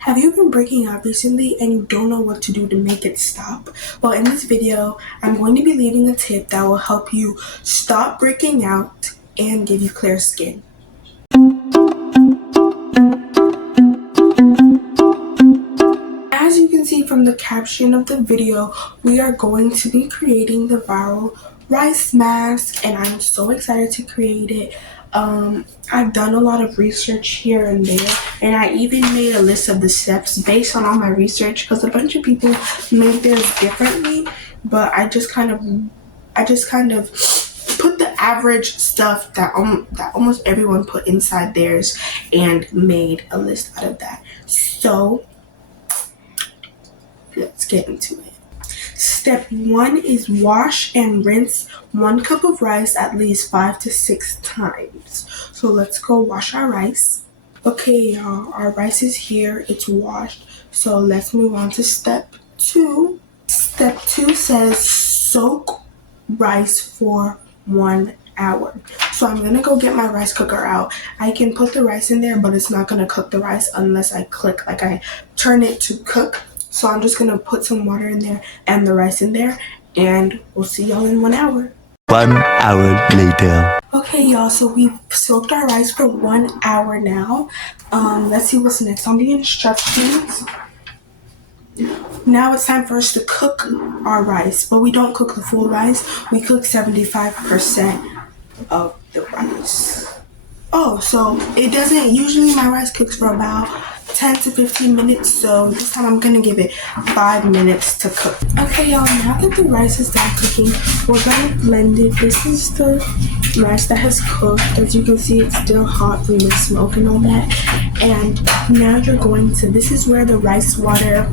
Have you been breaking out recently and you don't know what to do to make it stop? Well, in this video, I'm going to be leaving a tip that will help you stop breaking out and give you clear skin. As you can see from the caption of the video, we are going to be creating the viral rice mask, and I'm so excited to create it. I've done a lot of research here and there, and I even made a list of the steps based on all my research because a bunch of people made theirs differently, but I just kind of put the average stuff that almost everyone put inside theirs and made a list out of that. So let's get into it. Step 1 is wash and rinse 1 cup of rice at least 5 to 6 times. So let's go wash our rice. Okay, y'all, our rice is here. It's washed. So let's move on to step 2. Step 2 says soak rice for 1 hour. So I'm gonna go get my rice cooker out. I can put the rice in there, but it's not gonna cook the rice unless I turn it to cook. So I'm just gonna put some water in there and the rice in there, and we'll see y'all in 1 hour. 1 hour later. Okay, y'all, so we've soaked our rice for 1 hour now. Let's see what's next on the instructions. Now it's time for us to cook our rice, but we don't cook the full rice. We cook 75% of the rice. Oh, so it doesn't, usually my rice cooks for about 10 to 15 minutes, so this time I'm gonna give it 5 minutes to cook. Okay, y'all, now that the rice is done cooking, we're gonna blend it. This is the rice that has cooked. As you can see, it's still hot from the smoke and all that. And now you're going to, this is where the rice water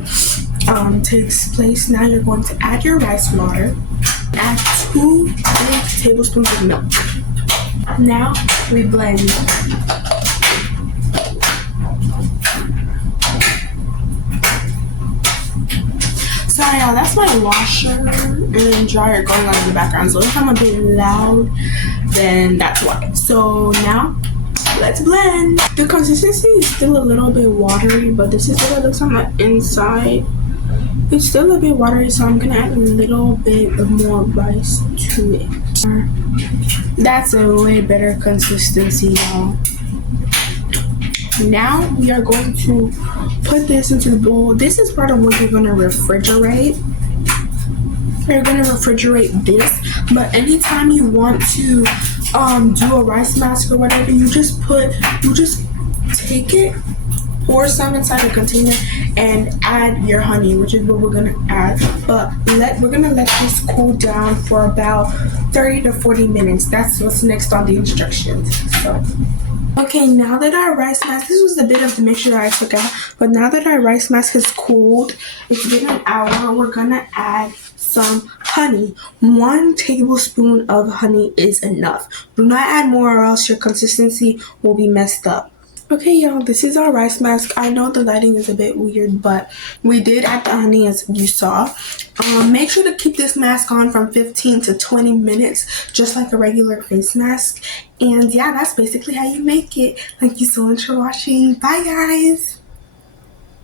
takes place. Now you're going to add your rice water. Add 2 big tablespoons of milk. Now we blend. Sorry, y'all, that's my washer and dryer going on in the background. So if I'm a bit loud, then that's why. So now let's blend. The consistency is still a little bit watery, but this is what it looks on the inside. It's still a bit watery, so I'm gonna add a little bit of more rice to it. That's a way better consistency, y'all. Now we are going to put this into the bowl. This is part of what you're gonna refrigerate. You're gonna refrigerate this, but anytime you want to do a rice mask or whatever, you just take it, pour some inside a container, and add your honey, which is what we're gonna add. But we're gonna let this cool down for about 30 to 40 minutes. That's what's next on the instructions. So, okay, now that our rice mask, this was a bit of the mixture that I took out, but now that our rice mask has cooled, it's been an hour, we're gonna add some honey. 1 tablespoon of honey is enough. Do not add more or else your consistency will be messed up. Okay, y'all, this is our rice mask. I know the lighting is a bit weird, but we did add the honey as you saw. Make sure to keep this mask on from 15 to 20 minutes, just like a regular face mask. And yeah, that's basically how you make it. Thank you so much for watching. Bye, guys.